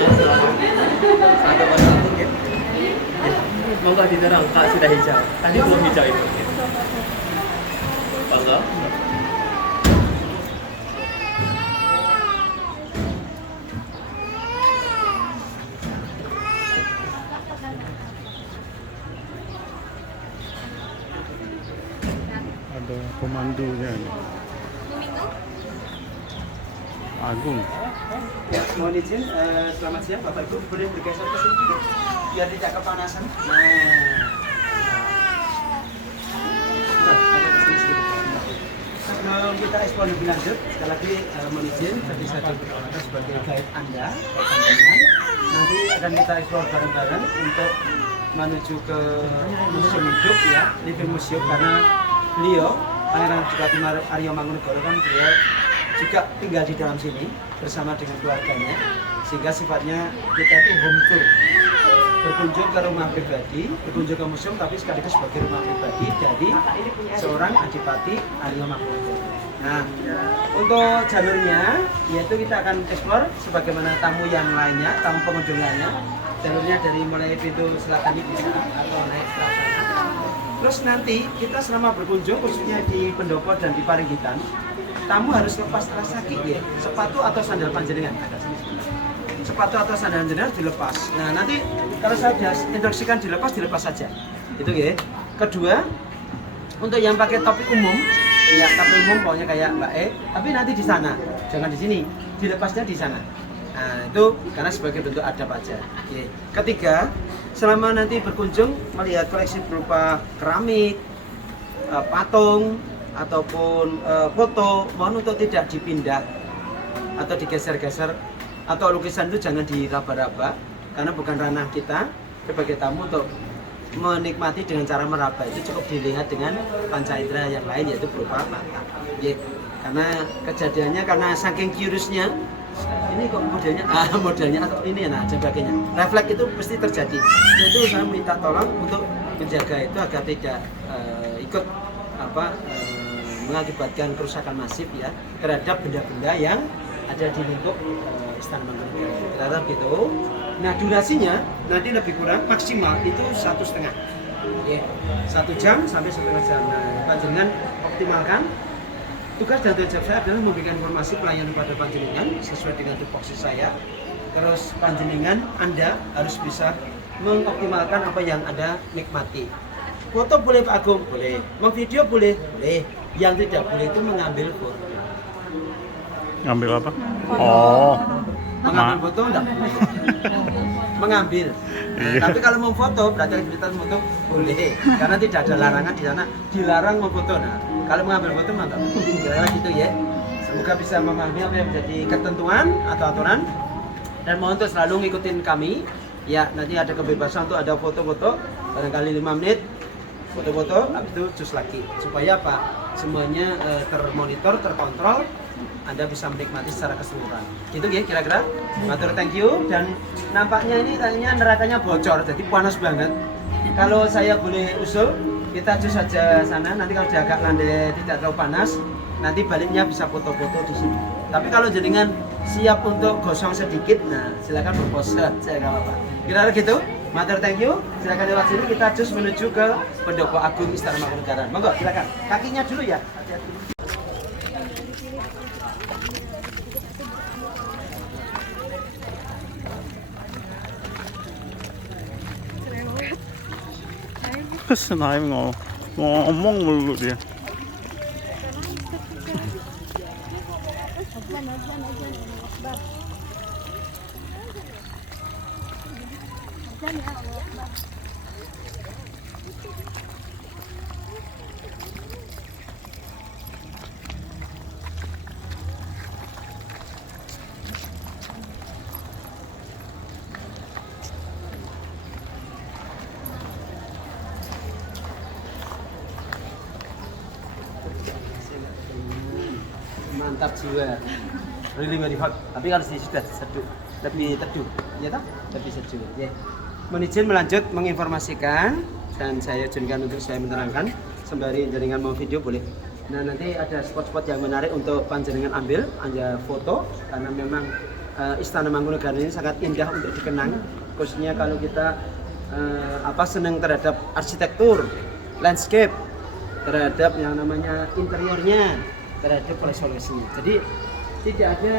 Satu persatu ya. Monggo diterang Kak sudah hijau. Tadi belum hijau itu. Monggo. Ada komandonya nih. Agung. Ya, mohon izin, selamat siang Bapak Ibu, boleh bergeser ke sini dikit biar tidak kepanasan. Sebelum kita eksplor lebih lanjut, sekali lagi mohon izin, tadi saya diperkenalkan sebagai guide Anda, nanti akan kita eksplor bareng-bareng untuk menuju ke museum hidup ya, living museum, karena beliau Pangeran Sukatimar Aryo Mangkunegara kan beliau juga tinggal di dalam sini bersama dengan keluarganya, sehingga sifatnya kita itu home tour, berkunjung ke rumah pribadi, berkunjung ke museum, tapi sekaligus sebagai rumah pribadi dari seorang Adipati Aryo Mangkunegara. Nah, untuk jalurnya, yaitu kita akan eksplor sebagaimana tamu yang lainnya, tamu pengunjung lainnya. Jalurnya dari mulai pintu selatan ini bisa atau naik ke sana. Terus nanti kita selama berkunjung, khususnya di Pendopo dan di Paringgitan, tamu harus lepas alas kaki ya, sepatu atau sandal panjenengan. Sepatu atau sandal panjenengan dilepas. Nah, nanti kalau saya instruksikan dilepas saja. Itu ya. Kedua, untuk yang pakai topi umum, ya topi umum pokoknya kayak Mbak E, tapi nanti di sana, jangan di sini. Dilepasnya di sana. Nah, itu karena sebagai bentuk adab aja. Oke. Ketiga, selama nanti berkunjung melihat koleksi berupa keramik, patung ataupun foto, mohon untuk tidak dipindah atau digeser-geser, atau lukisan itu jangan diraba-raba karena bukan ranah kita sebagai tamu untuk menikmati dengan cara meraba. Itu cukup dilihat dengan panca indera yang lain, yaitu berupa mata. Karena kejadiannya karena saking curiousnya, ini kok modelnya atau ini nah sebagainya, refleks itu pasti terjadi. Itu saya minta tolong untuk menjaga itu agar tidak ikut mengakibatkan kerusakan masif ya terhadap benda-benda yang ada di lingkup Istana Mangkunegara. Terhadap gitu. Nah, durasinya nanti lebih kurang maksimal itu 1,5 ya, 1 jam sampai 1,5 jam. Nah, panjenengan optimalkan. Tugas dan tanggung jawab saya adalah memberikan informasi pelayanan pada panjenengan sesuai dengan tupoksi saya. Terus panjenengan Anda harus bisa mengoptimalkan apa yang Anda nikmati. Foto boleh Pak Agung? Boleh. Memvideo boleh? Boleh. Yang tidak boleh itu mengambil foto. Ngambil apa? Oh. Mengambil foto enggak boleh. Mengambil. Nah, tapi kalau mau foto berarti aktivitas foto boleh. Karena tidak ada larangan di sana, dilarang memfoto. Nah, kalau mengambil foto mantap. Kira-kira gitu ya. Semoga bisa memahami apa yang menjadi ketentuan atau aturan, dan mohon untuk selalu ngikutin kami. Ya, nanti ada kebebasan untuk ada foto-foto barangkali 5 menit foto-foto, habis itu cus lagi. Supaya apa? Semuanya termonitor, terkontrol, Anda bisa menikmati secara keseluruhan. Gitu ya kira-kira. Matur thank you. Dan nampaknya ini kayaknya nerakanya bocor, jadi panas banget. Kalau saya boleh usul, kita cus saja sana. Nanti kalau dia agak landai tidak terlalu panas, nanti baliknya bisa foto-foto di sini. Tapi kalau jenengan siap untuk gosong sedikit, nah silakan berpose, saya nggak apa-apa. Kira-kira gitu. Matur thank you. Silakan lewat sini, kita cus menuju ke Pendopo Agung Istana Mangkunegara. Monggo silakan. Kakinya dulu ya. Hati-hati. Snipe ngomong mulu dia. Mantap jiwa, really very hot. Tapi kalau sini sudah seduh, lebih teduh, ya tak? Lebih sejuk. Ya. Mohon izin melanjut menginformasikan, dan saya izinkan untuk saya menerangkan sembari jenengan mau video boleh. Nah, nanti ada spot-spot yang menarik untuk panjenengan ambil, Anda foto, karena memang Istana Mangkunegaran ini sangat indah untuk dikenang, khususnya kalau kita senang terhadap arsitektur, landscape, terhadap yang namanya interiornya, terhadap resolusinya. Jadi tidak ada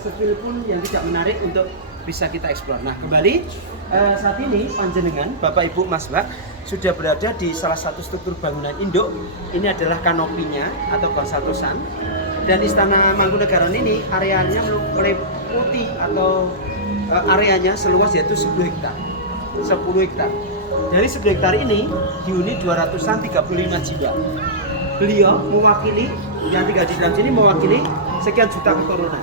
sepil pun yang tidak menarik untuk bisa kita eksplor. Nah, kembali saat ini panjenengan Bapak Ibu Mas Mbak sudah berada di salah satu struktur bangunan induk. Ini adalah kanopinya atau konsaltosan. Dan Istana Mangkunegaran ini areanya meliputi atau areanya seluas yaitu 10 hektar. 10 hektar. Dari 10 hektar ini dihuni 235 jiwa. Beliau mewakili yang tinggal di dalam sini mewakili sekian juta keturunan.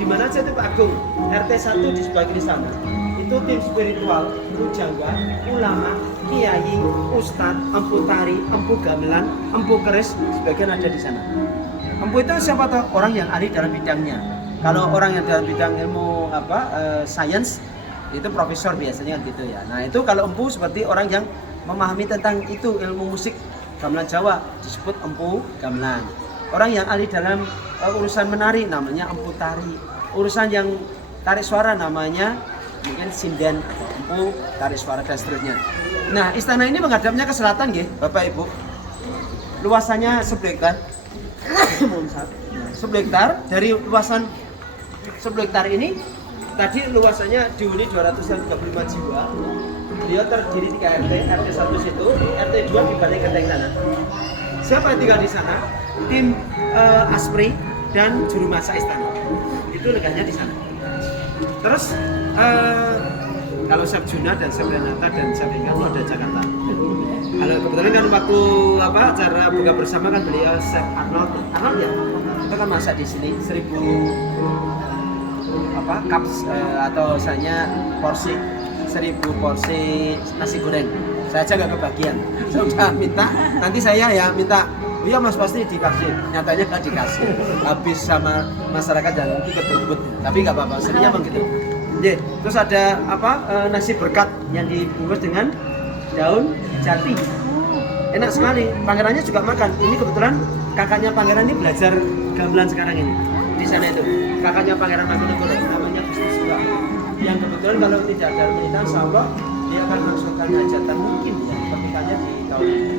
Di mana saja Pak Agung, RT 1 di sebelah kiri sana. Itu tim spiritual, pujangga, ulama, kiai, ustadz, empu tari, empu gamelan, empu keris, sebagian ada di sana. Empu itu siapa tahu orang yang ahli dalam bidangnya. Kalau orang yang dalam bidang ilmu sains itu profesor biasanya kan gitu ya. Nah itu kalau empu seperti orang yang memahami tentang itu ilmu musik gamelan Jawa disebut empu gamelan. Orang yang ahli dalam urusan menari namanya empu tari. Urusan yang tarik suara namanya mungkin sinden atau empu tarik suara dan seterusnya. Nah istana ini menghadapnya ke selatan nggih, Bapak Ibu. Luasannya 10 hektar. 10 hektar dari luasan 10 hektar ini tadi luasannya dihuni 235 jiwa. Beliau terdiri 3 RT, RT 1 situ, RT 2 di balik genteng sana. Siapa yang tinggal di sana? Tim Aspri dan juru masak istana. Itu leganya di sana. Terus kalau Chef Juna dan Chef Renata dan Chef Eka itu ada Jakarta. Kalau kebetulan kan waktu acara buka bersama kan beliau Chef Arnold ya, itu kan masak di sini 1000 cups atau misalnya porsi 1000 porsi nasi goreng. Saya aja nggak kebagian. Saya udah minta, nanti saya ya minta. Iya Mas pasti dikasih. Nyatanya nggak dikasih. Habis sama masyarakat yang ikut berebut. Tapi nggak apa-apa. Seringnya emang gitu. Jadi, terus ada nasi berkat yang dibungkus dengan daun jati. Enak sekali. Pangerannya juga makan. Ini kebetulan kakaknya pangeran ini belajar gamelan sekarang ini. Di sana itu. Kakaknya pangeran Mangkunegaran namanya Gusti Sura. Yang kebetulan kalau tidak ada perintah insyaallah dia akan melangsungkan hajatan mungkin ya pernikahannya di tahun ini.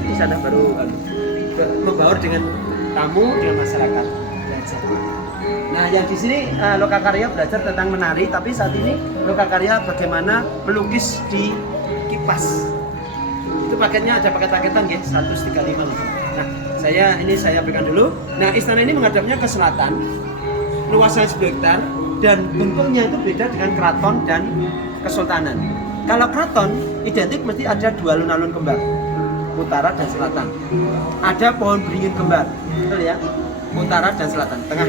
Di sana baru membaur dengan tamu dengan masyarakat belajar. Nah yang di sini Lokakarya belajar tentang menari, tapi saat ini Lokakarya bagaimana melukis di kipas. Itu paketnya ada paket-paketan ya 135. Nah saya berikan dulu. Nah istana ini menghadapnya ke selatan, luasannya 10 hektar dan bentuknya itu beda dengan keraton dan kesultanan. Kalau keraton identik mesti ada 2 alun-alun kembar, utara dan selatan. Ada pohon beringin kembar, betul ya? Utara dan selatan, tengah.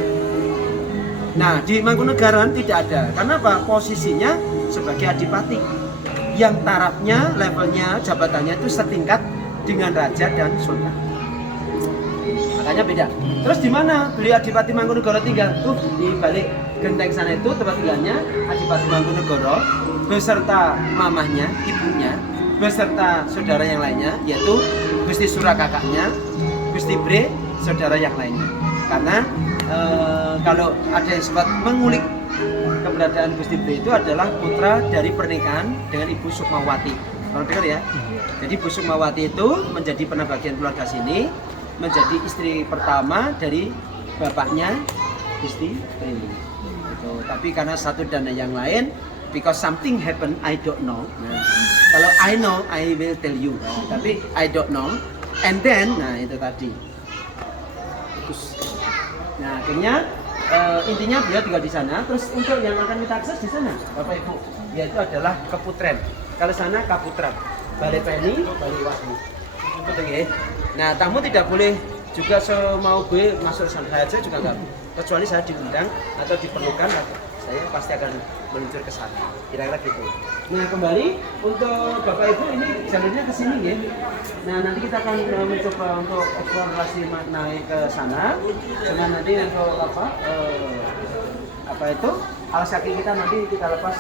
Nah di Mangkunegaran tidak ada. Karena apa? Posisinya sebagai adipati, yang tarafnya, levelnya, jabatannya itu setingkat dengan raja dan sultan. Makanya beda. Terus di mana beliau Adipati Mangkunegaran tinggal? Tuh di balik genteng sana itu tempat tinggalnya Adipati Mangkunegaran beserta mamahnya, ibunya, beserta saudara yang lainnya, yaitu Gusti Sura kakaknya, Gusti Bre saudara yang lainnya. Karena kalau ada yang sempat mengulik keberadaan Gusti Bre itu adalah putra dari pernikahan dengan Ibu Sukmawati. Kalau dengar ya. Jadi Ibu Sukmawati itu menjadi penabagian keluarga sini, menjadi istri pertama dari bapaknya Gusti Bre. Gitu. Tapi karena satu dan yang lain, because something happen, I don't know. Nah, kalau I know, I will tell you. Tapi I don't know. And then, nah itu tadi. Nah akhirnya intinya beliau tinggal di sana. Terus untuk yang akan kita akses di sana, Bapak Ibu, yaitu adalah Keputren. Kalau sana Kaputren, Balai Peni, Balai Wahyu. Betul ya? Nah tamu tidak boleh juga semau gue masuk sana saja juga enggak. Kecuali saya diundang atau diperlukan, saya pasti akan meluncur ke sana. Kira-kira gitu. Nah kembali untuk Bapak Ibu ini jalurnya ke sini ya. Nah nanti kita akan mencoba untuk eksplorasi naik ke sana. Dengan nanti untuk apa itu alas kaki kita nanti kita lepas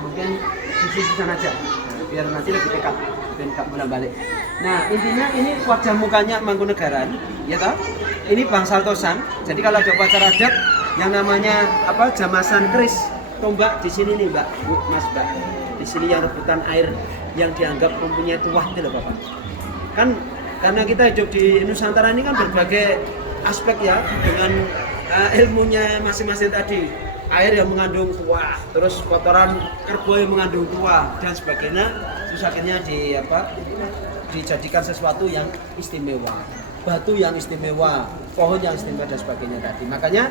mungkin di sisi sana aja. Nah, biar nanti lebih dekat pulang balik. Nah intinya ini wajah mukanya Mangkunegaran, ya toh? Ini bangsal tosan. Jadi kalau ada upacara adat yang namanya apa jamasan keris tombak di sini nih Mbak, Bu, Mas Mbak. Di sini yang rebutan air yang dianggap mempunyai tuah itu loh Bapak. Kan karena kita hidup di Nusantara ini kan berbagai aspek ya dengan ilmunya masing-masing tadi. Air yang mengandung tuah, terus kotoran kerbau yang mengandung tuah dan sebagainya. Terus akhirnya dijadikan sesuatu yang istimewa. Batu yang istimewa, pohon yang istimewa dan sebagainya tadi. Makanya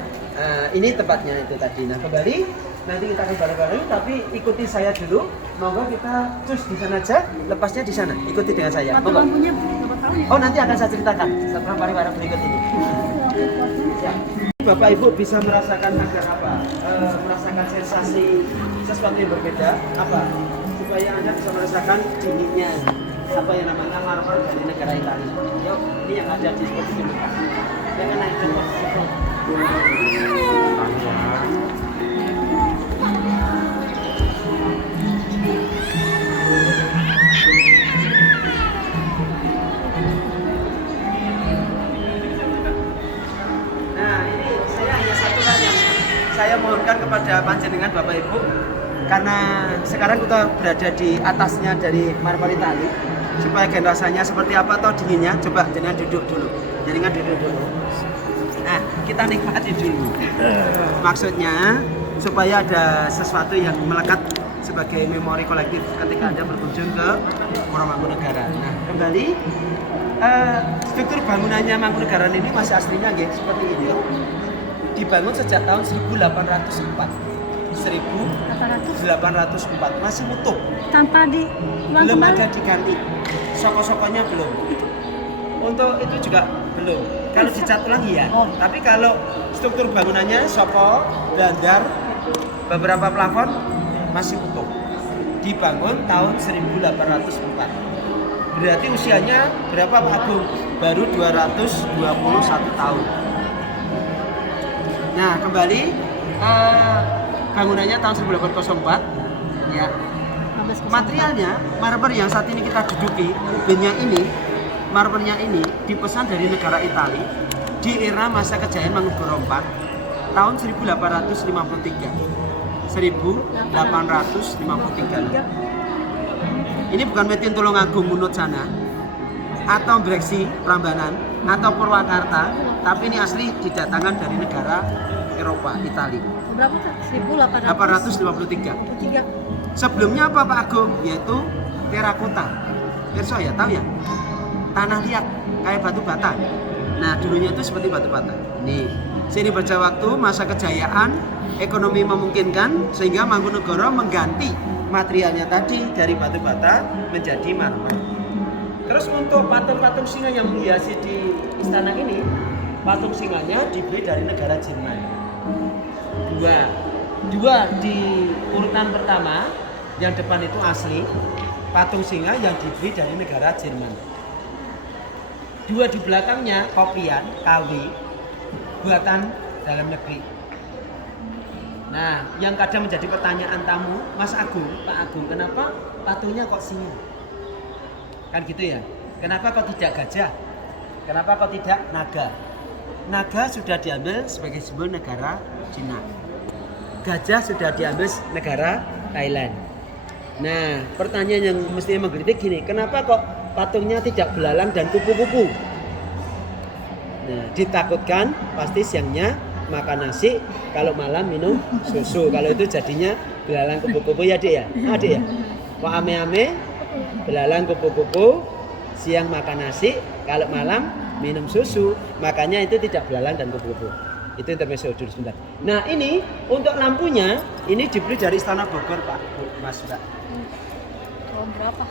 ini tempatnya itu tadi. Nah kembali nanti kita akan bareng-bareng, tapi ikuti saya dulu. Monggo kita cus di sana aja, lepasnya di sana. Ikuti dengan saya. Mata lampunya berapa tahun ya? Oh nanti akan saya ceritakan setelah bareng-bareng berikut ini. Ya. Bapak Ibu bisa merasakan agar apa? Merasakan sensasi sesuatu yang berbeda apa? Supaya Anda bisa merasakan dinginnya apa yang namanya marmer dari negara Italia. Yuk, ini yang ada di seperti ini. Jangan naik dulu. Nah, ini saya hanya satu hal yang saya mohonkan kepada panjenengan Bapak Ibu, karena sekarang kita berada di atasnya dari marmer Italia. Supaya gen rasanya seperti apa atau dinginnya, coba jangan duduk dulu. Nah, kita nikmati dulu. Maksudnya supaya ada sesuatu yang melekat sebagai memori kolektif ketika Anda berkunjung ke Mangkunegaran. Nah, kembali struktur bangunannya Mangkunegaran ini masih aslinya seperti ini. Dibangun sejak tahun 1804. 1804 masih utuh. Tanpa di Belum ada diganti. Soko-sokonya belum. Untuk itu juga belum. Kalau dicat ulang iya. Tapi kalau struktur bangunannya soko, dandar, beberapa plafon masih utuh. Dibangun tahun 1804. Berarti usianya berapa Pak Agung? Baru 221 tahun. Nah, kembali bangunannya tahun 1804 ya. Materialnya marmer yang saat ini kita duduki, marmernya ini dipesan dari negara Italia di era masa kejayaan Mangkunegaran IV tahun 1853. 1853. Ini bukan Metin Tulungagung Munut sana atau Breksi Prambanan atau Purwakarta, tapi ini asli didatangkan dari negara Eropa, Italia. berapa? 1853. Sebelumnya apa Pak Agung? Yaitu terakota. Pirsa ya, tahu ya? Tanah liat kayak batu bata. Nah, dulunya itu seperti batu bata. Nih, sini baca waktu masa kejayaan, ekonomi memungkinkan sehingga Mangkunegaran mengganti materialnya tadi dari batu bata menjadi marmer. Terus untuk patung-patung singa yang menghiasi di istana ini, patung singanya dibeli dari negara Jerman. Dua di urutan pertama, yang depan itu asli patung singa yang dibeli dari negara Jerman. Dua di belakangnya kopian KW buatan dalam negeri. Nah, yang kadang menjadi pertanyaan tamu, Mas Agung, Pak Agung, kenapa patungnya kok singa? Kan gitu ya. Kenapa kok tidak gajah? Kenapa kok tidak naga? Naga sudah diambil sebagai simbol negara Cina. Gajah sudah diambil negara Thailand. Nah, pertanyaan yang mestinya menggelitik gini, kenapa kok patungnya tidak belalang dan kupu-kupu? Nah, ditakutkan pasti siangnya makan nasi, kalau malam minum susu. Kalau itu jadinya belalang kupu-kupu ya, Dik ya? Adik ya? Kok ame-ame, belalang kupu-kupu, siang makan nasi, kalau malam minum susu. Makanya itu tidak belalang dan kupu-kupu. Itu intermezzo dulu sebentar. Nah, ini untuk lampunya ini dibeli dari Istana Bogor, Pak, Bu, Mas, Mbak. Tahun berapa?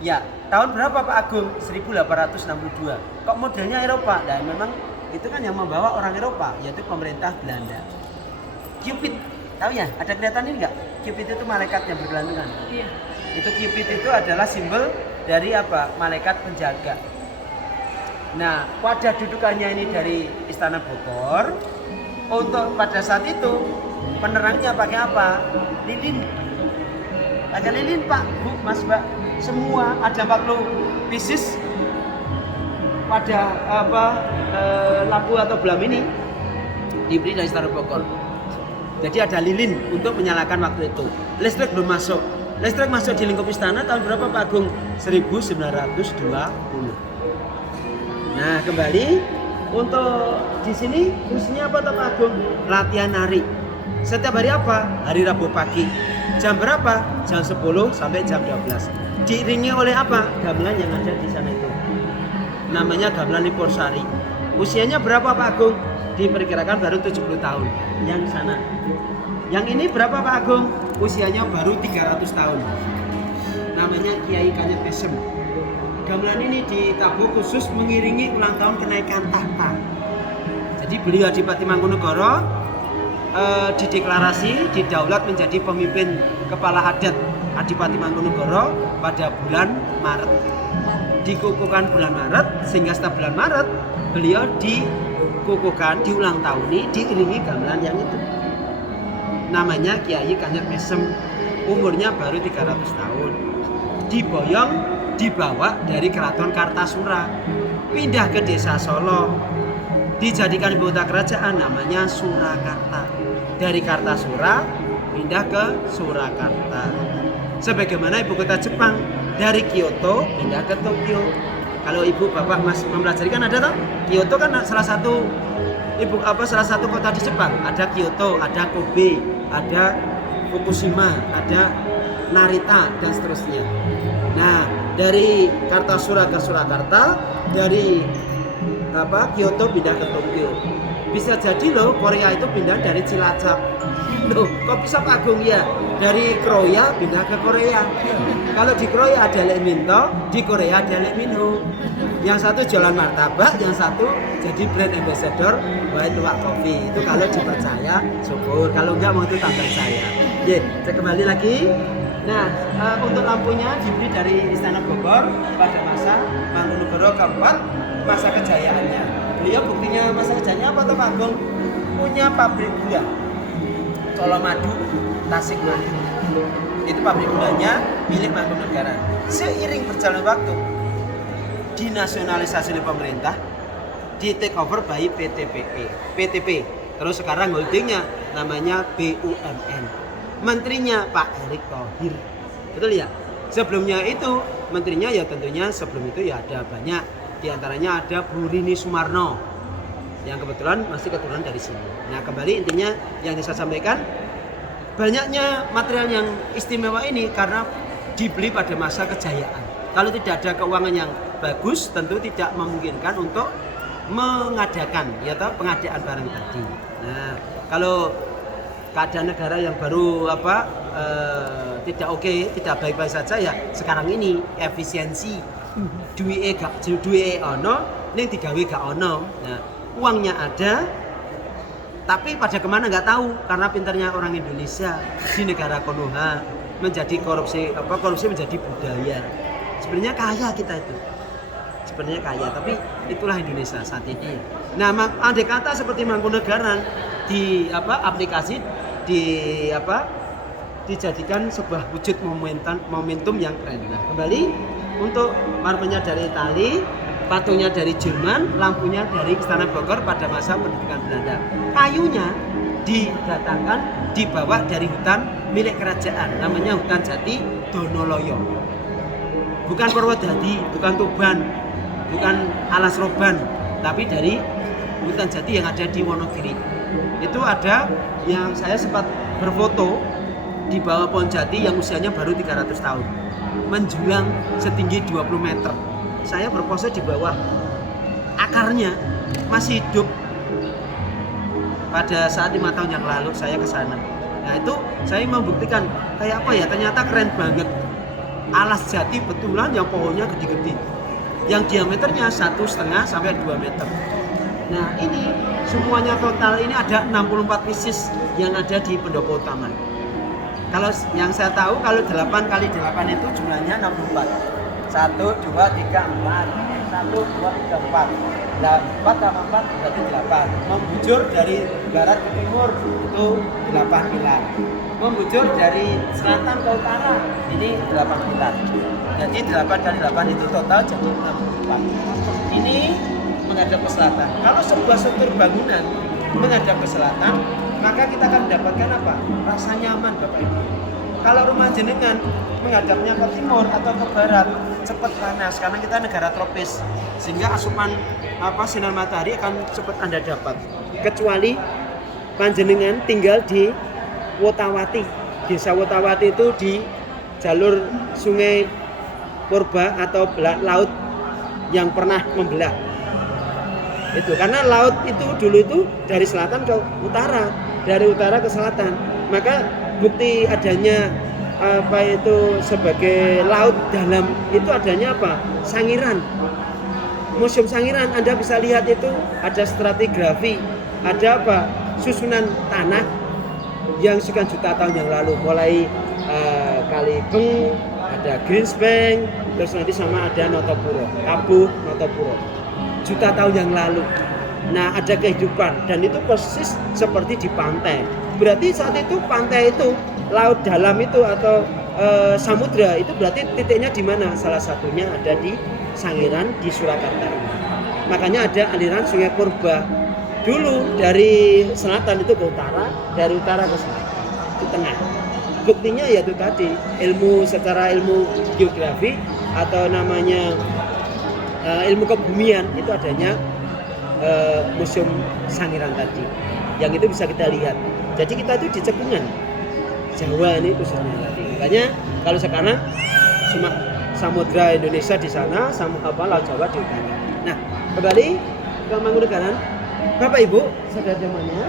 Ya, tahun berapa Pak Agung? 1862. Kok modelnya Eropa? Nah, memang itu kan yang membawa orang Eropa, yaitu pemerintah Belanda. Cupid, tahu ya? Ada kelihatan ini enggak? Cupid itu malaikat yang bergelantungan. Iya. Itu Cupid itu adalah simbol dari apa? Malaikat penjaga. Nah, pada dudukannya ini dari Istana Bogor. Untuk pada saat itu penerangnya pakai apa? Lilin. Pakai lilin Pak, Bu, Mas, Mbak. Semua ada 40 pieces pada lampu atau belam ini dibeli dari Istana Bogor. Jadi ada lilin untuk menyalakan waktu itu. Listrik belum masuk. Listrik masuk di lingkup istana tahun berapa Pak Agung? 1920. Nah, kembali untuk di sini fungsinya apa Pak Agung? Latihan nari. Setiap hari apa? Hari Rabu pagi. Jam berapa? Jam 10 sampai jam 12. Diiringi oleh apa? Gamelan yang ada di sana itu. Namanya gamelan Liporsari. Usianya berapa Pak Agung? Diperkirakan baru 70 tahun. Yang sana. Yang ini berapa Pak Agung? Usianya baru 300 tahun. Namanya Kiai Kanyet Mesem. Gamelan ini ditabuh khusus mengiringi ulang tahun kenaikan tahta. Jadi beliau Adipati Mangkunegara dideklarasi, didaulat menjadi pemimpin kepala adat Adipati Mangkunegara pada bulan Maret. Dikukuhkan bulan Maret, sehingga setelah bulan Maret beliau dikukuhkan, diulang tahuni, diiringi gamelan yang itu. Namanya Kiai Kanyet Mesem, umurnya baru 300 tahun. Dibawa dari Keraton Kartasura, pindah ke desa Solo, dijadikan ibu kota kerajaan, namanya Surakarta. Dari Kartasura pindah ke Surakarta. Sebagaimana ibu kota Jepang, dari Kyoto pindah ke Tokyo. Kalau ibu bapak masih mempelajari kan ada toh? Kyoto kan salah satu kota di Jepang. Ada Kyoto, ada Kobe, ada Fukushima, ada Narita dan seterusnya. Nah, dari Kartasura ke Surakarta, dari Kyoto pindah ke Tokyo. Bisa jadi loh Korea itu pindah dari Cilacap. Loh, kok bisa Pak Agung ya? Dari Kroya pindah ke Korea. Kalau di Kroya ada Lek Minto, di Korea ada Lek Minho. Yang satu jualan martabak, yang satu jadi brand ambassador White Luwak Coffee. Itu kalau dipercaya, syukur. Kalau enggak mau itu tambah saya. Saya kembali lagi. Nah, untuk lampunya dibeli dari Istana Bogor pada masa Mangkunegara keempat, masa kejayaannya. Beliau buktinya masa kejayaannya apa tuh Pak Agung? Punya pabrik gula, Colomadu, Tasikmalaya. Itu pabrik gulanya milik Mangkunegara. Seiring berjalan waktu, dinasionalisasi oleh pemerintah, di take over by PTP. Terus sekarang holdingnya namanya BUMN. Menterinya Pak Erick Thohir, betul ya? Sebelumnya itu menterinya ya tentunya sebelum itu ya ada banyak. Di antaranya ada Bu Rini Sumarno yang kebetulan masih keturunan dari sini. Nah, kembali intinya yang saya sampaikan, banyaknya material yang istimewa ini karena dibeli pada masa kejayaan. Kalau tidak ada keuangan yang bagus, tentu tidak memungkinkan untuk mengadakan pengadaan barang tadi. Nah, kalau keadaan negara yang baru tidak oke, tidak baik-baik saja ya sekarang ini efisiensi duwe ono ning digawe gak ono. Nah, uangnya ada tapi pada kemana nggak tahu karena pintarnya orang Indonesia di negara Konoha menjadi korupsi menjadi budaya. Sebenarnya kaya kita itu. Sebenarnya kaya, tapi itulah Indonesia saat ini. Nah, andai kata seperti Mangkunegaran di aplikasi dijadikan sebuah wujud momentum yang keren. Nah, kembali untuk marmernya dari Itali, patungnya dari Jerman, lampunya dari Istana Bogor pada masa pendudukan Belanda. Kayunya didatangkan, dibawa dari hutan milik kerajaan, namanya hutan jati Donoloyo. Bukan Purwodadi, bukan Tuban, bukan Alas Roban, tapi dari hutan jati yang ada di Wonogiri. Itu ada yang saya sempat berfoto di bawah pohon jati yang usianya baru 300 tahun, menjulang setinggi 20 meter. Saya berpose di bawah, akarnya masih hidup. Pada saat 5 tahun yang lalu saya ke sana. Nah, itu saya membuktikan kayak apa ya, ternyata keren banget. Alas jati betulan yang pohonnya gede-gede, yang diameternya 1,5 sampai 2 meter. Nah, ini semuanya total ini ada 64 pieces yang ada di pendopo utama. Kalau yang saya tahu kalau 8 kali 8 itu jumlahnya 64. 1, 2, 3, 4. 1, 2, 3, 4. Nah, 4 tambah 4 berarti 8. Membujur dari barat ke timur itu 8 pilar. Membujur dari selatan ke utara ini 8 pilar. Jadi 8 kali 8 itu total jadi 64. Ini menghadap ke selatan. Kalau sebuah struktur bangunan menghadap ke selatan, maka kita akan mendapatkan apa? Rasa nyaman Bapak Ibu. Kalau rumah jenengan menghadapnya ke timur atau ke barat, cepat panas karena kita negara tropis, sehingga asupan sinar matahari akan cepat Anda dapat. Kecuali panjenengan tinggal di Wotawati. Desa Wotawati itu di jalur Sungai Purba atau laut yang pernah membelah. Itu karena laut itu dulu itu dari selatan ke utara, dari utara ke selatan. Maka bukti adanya sebagai laut dalam itu adanya apa? Sangiran. Museum Sangiran Anda bisa lihat itu ada stratigrafi, ada apa? Susunan tanah yang sekian juta tahun yang lalu, mulai Kalibeng, ada Greensbank, terus nanti sama ada Notopuro, Kabuh Notopuro. Juta tahun yang lalu. Nah, ada kehidupan dan itu persis seperti di pantai. Berarti saat itu pantai itu, laut dalam itu atau samudra itu berarti titiknya di mana? Salah satunya ada di Sangiran di Surakarta. Makanya ada aliran Sungai Purba. Dulu dari selatan itu ke utara, dari utara ke selatan, di tengah. Buktinya yaitu tadi secara ilmu geografi atau namanya ilmu kebumian itu adanya Museum Sangiran tadi, yang itu bisa kita lihat. Jadi kita itu di cekungan Jawa ini khususnya tadi. Makanya kalau sekarang Samudra Indonesia di sana, Laut Jawa di utara. Nah, kembali ke Mangkunegaran, Bapak Ibu, saudara semuanya,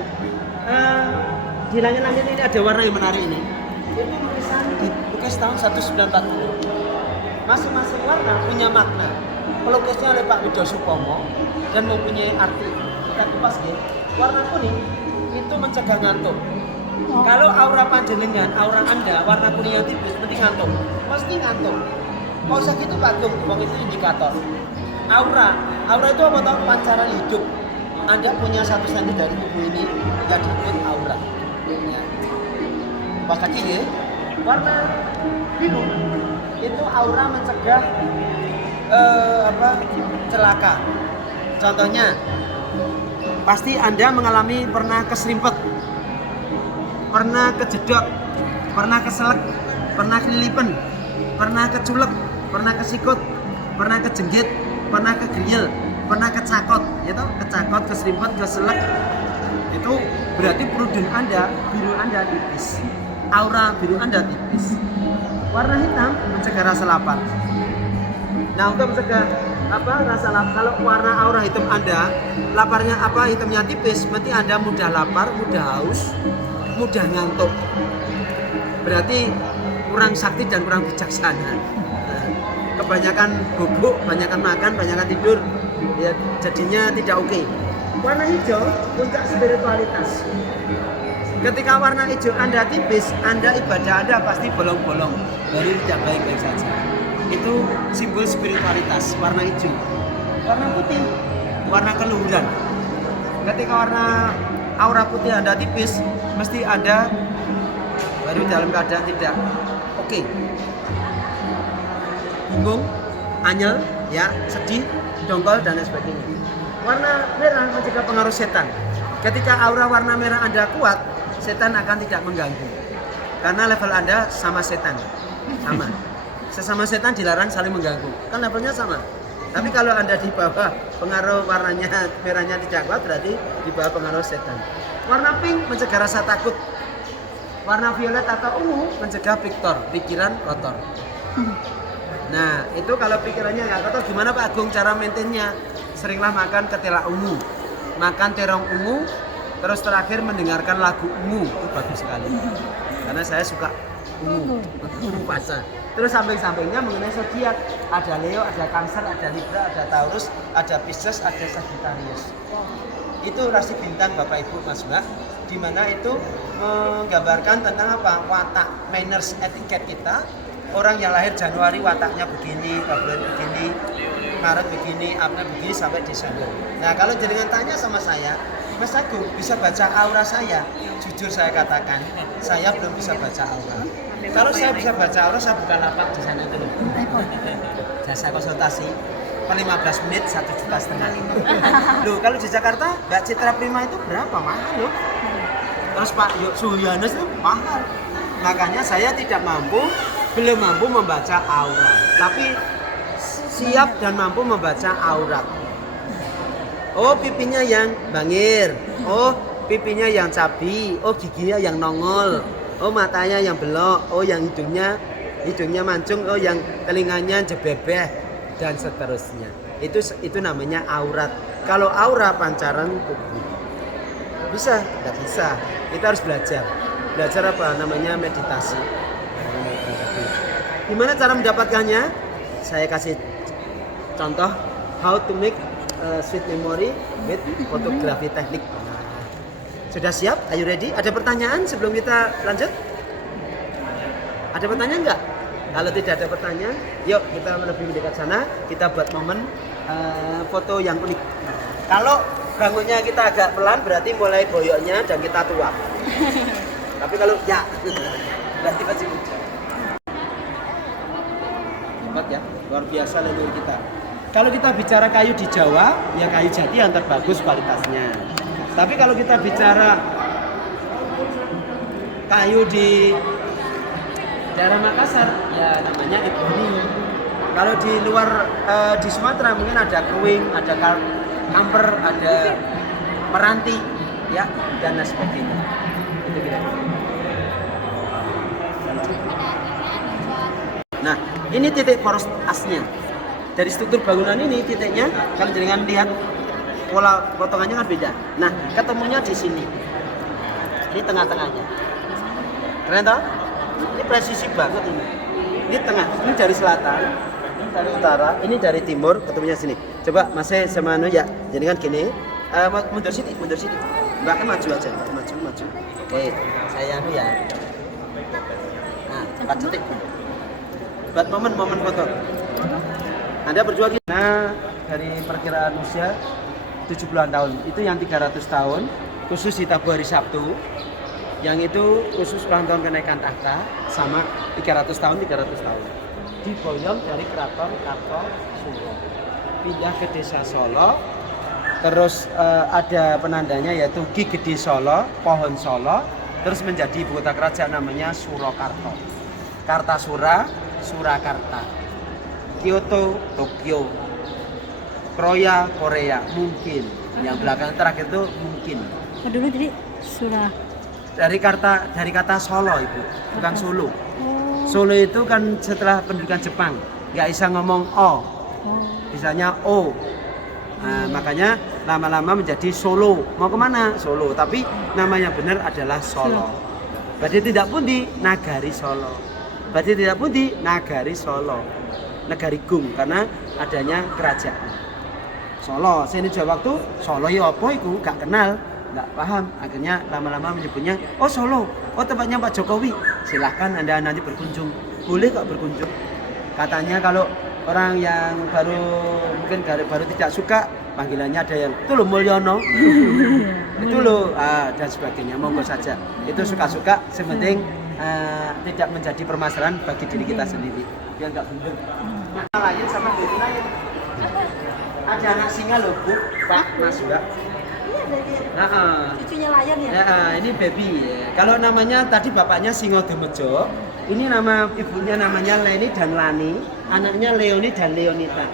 di langit-langit ini ada warna yang menarik ini. Itu tulisan dilukis tahun 1940. Masing-masing warna punya makna. Pelukisnya oleh Pak Widodo Supomo dan mempunyai arti. Kita kupas ya. Warna kuning itu mencegah ngantuk. Kalau aura panjenengan, aura Anda warna kuning yang tipis, mesti ngantuk. Pasti ngantuk. Mau usah gitu Pak Tung, itu indikator. Aura itu apa tahu? Pancaran hidup. Anda punya 1 cm dari tubuh ini yang disebut aura. Ya. Pas kaki ya. Warna biru itu aura mencegah celaka. Contohnya, pasti Anda mengalami pernah keserimpet, pernah kejedot, pernah keselek, pernah kelilipan, pernah keculek, pernah kesikut, pernah kejenggit, pernah kegriel, pernah kecakot, gitu, kecakot, keserimpet, keselek. Itu berarti biru Anda tipis. Aura biru Anda tipis. Warna hitam mencegah rasa lapar. Nah, untuk mencegah rasa lapar, kalau warna aura hitam Anda, laparnya hitamnya tipis, berarti Anda mudah lapar, mudah haus, mudah ngantuk. Berarti kurang sakti dan kurang bijaksana. Kebanyakan bubuk, kebanyakan makan, kebanyakan tidur, ya jadinya tidak oke. Warna hijau puncak spiritualitas. Ketika warna hijau Anda tipis, Anda ibadah Anda pasti bolong-bolong, baru tidak baik-baik saja. Itu simbol spiritualitas, warna hijau. Warna putih, warna keluhuran. Ketika warna aura putih Anda tipis, mesti Anda baru dalam keadaan tidak oke. Bingung, anyel, ya, sedih, dongkol, dan lain sebagainya. Warna merah mencegah pengaruh setan. Ketika aura warna merah Anda kuat, setan akan tidak mengganggu. Karena level Anda sama setan. Sama. Sesama setan dilarang saling mengganggu. Kan levelnya sama. Tapi kalau Anda di bawah pengaruh warnanya merahnya tidak kuat, berarti di bawah pengaruh setan. Warna pink mencegah rasa takut. Warna violet atau ungu mencegah pikiran kotor. Nah, itu kalau pikirannya nggak kotor, gimana Pak Agung cara maintainnya? Seringlah makan ketela ungu, makan terong ungu, terus terakhir mendengarkan lagu ungu, itu bagus sekali. Karena saya suka ungu fasa. Terus samping-sampingnya mengenai zodiak, ada Leo, ada Cancer, ada Libra, ada Taurus, ada Pisces, ada Sagittarius. Itu rasi bintang Bapak Ibu Mas Mbak, di mana itu menggambarkan tentang apa? Watak, manners, etiket kita. Orang yang lahir Januari wataknya begini, Februari begini, Maret begini, April begini sampai Desember. Nah, kalau jenengan tanya sama saya, Mas Agung bisa baca aura saya? Jujur saya katakan, saya belum bisa baca aura. Kalau saya bisa baca aura, saya bukan lapak di sana itu loh. Jasa konsultasi. per 15 menit 1,5 juta. Loh, kalau di Jakarta Mbak Citra Prima itu berapa? Mahal loh. Terus Pak Suyonos itu mahal. Makanya saya belum mampu membaca aurat. Tapi siap dan mampu membaca aurat. Oh, pipinya yang bangir. Oh, pipinya yang cabi. Oh, giginya yang nongol. Oh, matanya yang belok. Oh, yang hidungnya mancung. Oh, yang telinganya jebebeh dan seterusnya. Itu namanya aurat. Kalau aura pancaran tubuh. Bisa? Tidak bisa. Kita harus belajar. Belajar apa? Namanya meditasi. Gimana cara mendapatkannya? Saya kasih contoh how to make sweet memory with fotografi teknik. Sudah siap? Are you ready? Ada pertanyaan sebelum kita lanjut? Ada pertanyaan nggak? Kalau tidak ada pertanyaan, yuk kita lebih mendekat sana. Kita buat momen foto yang unik. Kalau bangunnya kita agak pelan, berarti mulai boyoknya dan kita tuak. Tapi kalau ya, berarti masih hujan. Hebat ya, luar biasa leluhur kita. Kalau kita bicara kayu di Jawa, ya kayu jati yang terbagus kualitasnya. Tapi kalau kita bicara kayu di daerah Makassar, ya namanya ebony. Kalau di luar di Sumatera mungkin ada kewing, ada kamper, ada meranti, ya dan lain sebagainya. Itu kira. Nah, ini titik poros asnya. Dari struktur bangunan ini titiknya, kalau jangan lihat pola potongannya kan beda. Nah, ketemunya di sini. Ini tengah-tengahnya. Keren toh? Ini presisi banget ini. Ini tengah. Ini dari selatan, ini dari utara, ini dari timur, ketemunya sini. Coba Mas sama Anu ya. Jadi kan gini. Mundur sini. Mbak kan maju aja, maju. Oke, saya Anu ya. Nah, 4 detik. Buat momen foto. Anda berdua gimana dari perkiraan usia 70-an tahun. Itu yang 300 tahun khusus di Tabu hari Sabtu. Yang itu khusus ulang tahun kenaikan tahta sama 300 tahun. Diboyong dari keraton Kartosuro. Pindah ke desa Solo. Terus ada penandanya yaitu Ki Gede Solo, Pohon Solo. Terus menjadi ibu kota kerajaan namanya Surakarta. Kartasura, Surakarta. Kyoto, Tokyo. Kroya, Korea, mungkin. Yang belakang terakhir itu mungkin. Dulu jadi surah. Dari kata Solo Ibu, bukan Solo. Solo itu kan setelah pendudukan Jepang, nggak bisa ngomong O, bisanya O. Nah, makanya lama-lama menjadi Solo. Mau kemana? Solo. Tapi nama yang benar adalah Solo. Berarti tidak pun di Nagari Solo. Negari Gung karena adanya kerajaan. Solo. Saya ini juga waktu Solo ya apa itu gak kenal, gak paham. Akhirnya lama-lama menyebutnya oh Solo, oh tempatnya Pak Jokowi. Silahkan Anda nanti berkunjung. Boleh kok berkunjung. Katanya kalau orang yang baru tidak suka panggilannya ada yang itu loh Mulyono. Itu loh dan sebagainya. Monggo saja. Itu suka-suka sementing tidak menjadi permasalahan bagi diri kita sendiri. Biar nggak bundel. Lain sama baby lain. Ada anak singa loh Bu, Pak, Mas Mbak. Cucunya Lion ya? Ini baby. Kalau namanya tadi bapaknya Singo Demejo, ini nama ibunya namanya Leni dan Lani, anaknya Leoni dan Leonita.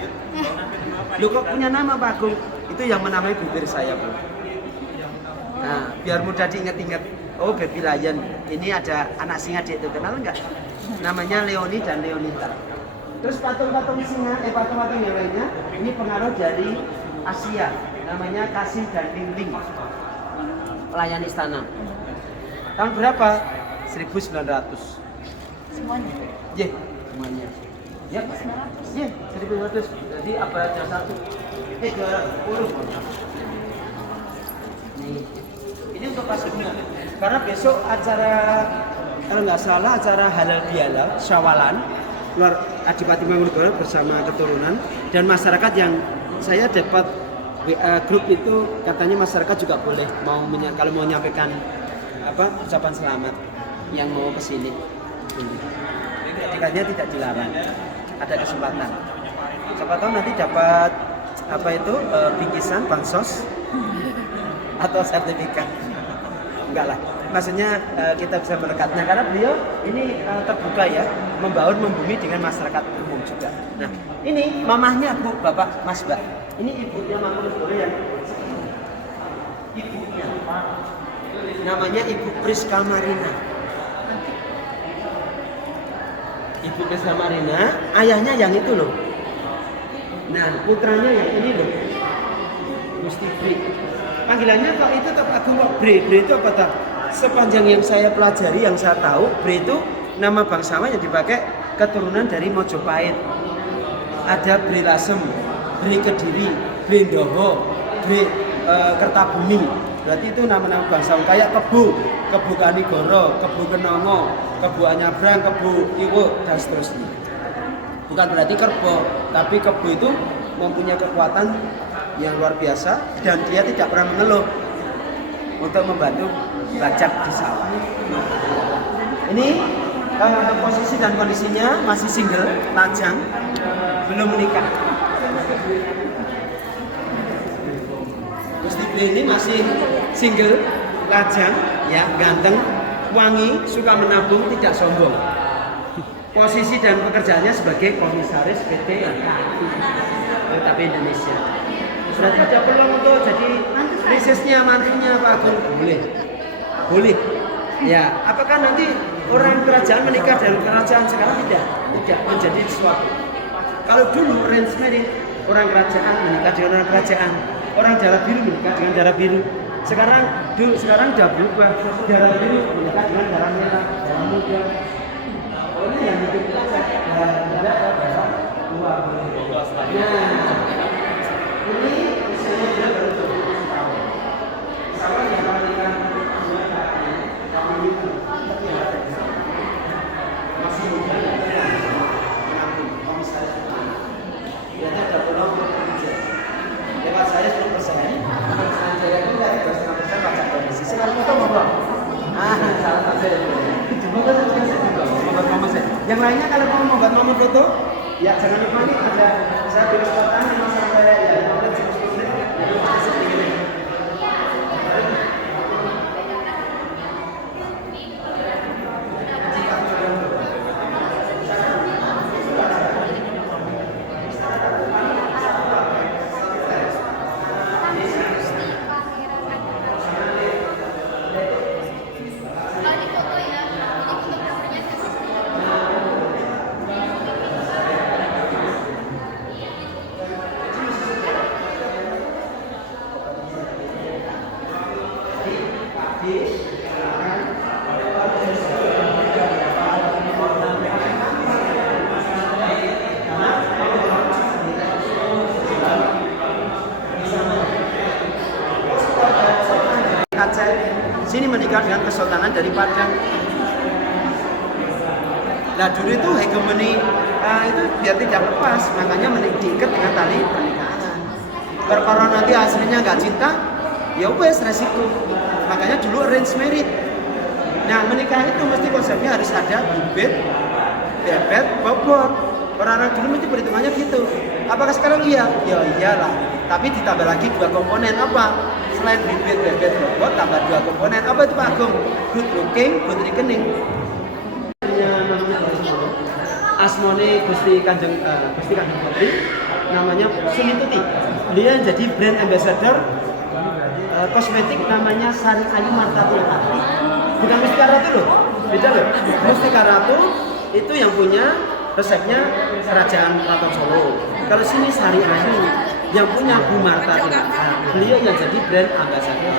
Lu kok punya nama Pak Agung? Itu yang menamai bibir saya Bu. Nah, biar mudah diingat-ingat. Oh, baby lion. Ini ada anak singa dia itu, kenal nggak? Namanya Leoni dan Leonita. Terus patung-patung singa, patung-patung yang lainnya, ini pengaruh dari Asia. Namanya Kasih dan Ling-Ling. Pelayan istana. Tahun berapa? 1900. Semuanya? Iya, semuanya. Ya, iya, 1900. Jadi abad yang 1. 210. Nih, ini untuk pasutnya. Karena besok acara, kalau nggak salah acara halal bihalal, syawalan, luar Adipati Mangkunegara bersama keturunan dan masyarakat yang saya dapat WA grup itu katanya masyarakat juga boleh kalau mau menyampaikan ucapan selamat yang mau kesini. Katanya tidak dilarang, ada kesempatan. Siapa tahu nanti dapat apa itu bingkisan bansos atau sertifikat. Enggak lah. Maksudnya kita bisa mendekatnya karena beliau ini terbuka ya, membaur membumi dengan masyarakat umum juga. Nah, ini mamahnya Bu, Bapak, Mas, Mbak. Ini ibunya Mangkunegoro yang ibunya namanya Ibu Priska Marina. Ibu Priska Marina, ayahnya yang itu loh. Nah, putranya yang ini loh. Gusti Bre. Panggilannya kok itu tetap Agung kok Bre. Bre itu apa tak? Sepanjang yang saya pelajari, yang saya tahu, Bre itu nama bangsawan yang dipakai keturunan dari Mojopahit. Ada Bre Lasem, Bre Kediri, Bre Ndoho, Bre Kertabumi. Berarti itu nama-nama bangsawan kayak Kebu, Kebu Kanigoro, Kebu Kenongo, Kebu Anyabrang, Kebu Iwo, dan seterusnya. Bukan berarti Kerbo, tapi Kebu itu mempunyai kekuatan yang luar biasa dan dia tidak pernah mengeluh untuk membantu bajak di sawah. Ini posisi dan kondisinya masih single, lajang, belum menikah. Gusti Bre ini masih single, lajang, ya, ganteng, wangi, suka menabung, tidak sombong. Posisi dan pekerjaannya sebagai komisaris PT Kereta Api Indonesia. Berarti ada peluang untuk jadi misesnya, mantunya Pak Agung? Boleh. Boleh. Ya, apakah nanti orang kerajaan menikah dari kerajaan? Sekarang tidak menjadi sesuatu. Kalau dulu arranged marriage, orang kerajaan menikah dengan orang kerajaan, orang darah biru menikah dengan darah biru. Sekarang sudah berubah, darah biru menikah dengan darah merah, darah muda. Ini yang hidup saja darah dua. Nah, ini usianya dia baru 20 tahun. Sama yang menikah kami itu masih muda dan komisaris. Biasanya ada peluang bekerja. Lewat saya 10%. Saya itu dari 2,5% pajak komisi. Sekarang kita ngobrol. Salah satu saya. Semoga saya. Yang lainnya kalau mau membuat momen foto, ya jangan lupa nih ada saya pilih kotaan di masa saya ya 15 menit. Sini menikah dengan kesultanan dari Padang. Nah dulu itu hegemoni itu biar tidak lepas, makanya diikat dengan tali pernikahan. Perkara nanti aslinya nggak cinta, ya wes resiko. Makanya dulu arranged marriage. Nah menikah itu mesti konsepnya harus ada bibit, bebet, bobot. Orang-orang dulu mesti perhitungannya gitu. Apakah sekarang iya? Ya iyalah. Tapi ditambah lagi dua komponen apa? Selain bibit, bebet, bobot, tambah dua komponen. Apa itu Pak Agung? Good looking, good rekening. Asmone Gusti Kanjeng Putri, namanya Sunituti. Beliau jadi brand ambassador kosmetik namanya Sari Ayu Marta Tulati. Bukan Mustika Ratu loh, beda loh. Mustika Ratu itu yang punya resepnya Kerajaan Keraton Solo. Kalau sini Sari Ayu yang punya Bu Marta Tulati. Beliau yang jadi brand ambassador.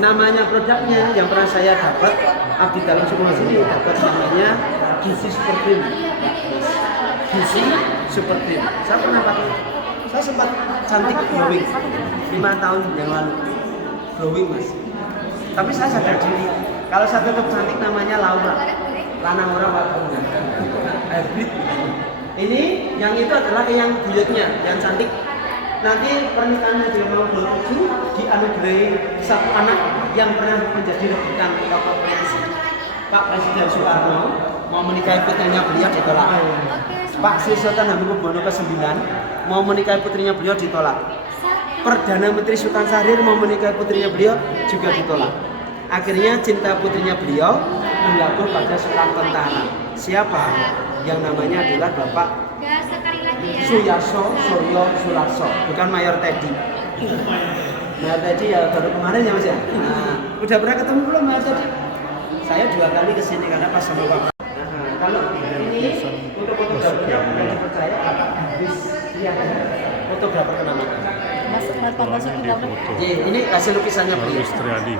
Namanya produknya yang pernah saya dapat abdi dalam semua sini dapat namanya Gizi Super Cream. Gizi Super Cream. Saya pernah pakai. Saya sempat cantik glowing 5 tahun yang lalu. Glowing Mas. Tapi saya sadar diri kalau saya tetap cantik namanya Laura. Lana Laura Pak. Hybrid. Ini yang itu adalah yang buyutnya, yang cantik. Nanti pernikahannya dia mau bertuju dianugerahi satu anak yang pernah menjadi rebutan Bapak Presiden. Pak Presiden Soekarno mau menikahi putranya beliau ditolak. Pak Sri Sultan Hamengkubuwono ke-9 mau menikahi putrinya beliau ditolak. Perdana Menteri Sultan Syahrir mau menikahi putrinya beliau juga ditolak. Akhirnya cinta putrinya beliau berlaku pada seorang tentara. Siapa? Yang namanya adalah Bapak Suyaso Suryo Sulaso, bukan Mayor Teddy. Mayor Teddy ya baru kemarin ya Mas ya. Nah, udah pernah ketemu belum Mayor Teddy? Saya 2 kali kesini karena pas sama Bapak. Nah, kalau ini untuk fotografer yang percaya habis dia fotografer kenapa? Pak Basuki Dalam. Ini hasil lukisannya Baru beliau. istri Adi.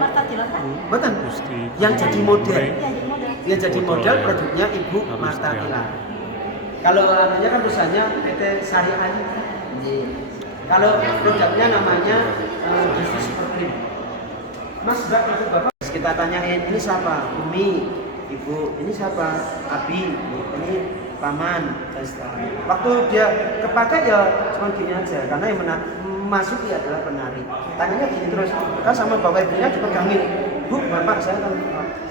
Marta Tilas kan? Betul. Istri Yang jadi model. Iya, jadi model. Yang jadi Foto model ya. produknya Ibu Harus Marta dia. Tilas. Kalau namanya kan perusahaannya PT Syariah. Kalau produknya namanya Bisnis Superkrim. Mas Mbak, Bapak, kita tanyain ini siapa? Umi, Ibu, ini siapa? Abi, ini Paman. Waktu dia kepakai ya cuma gini aja, karena yang masuk ya adalah penari. Tangannya gini terus, kan sama bapak ibunya dipegangin. Bu, Bapak saya kan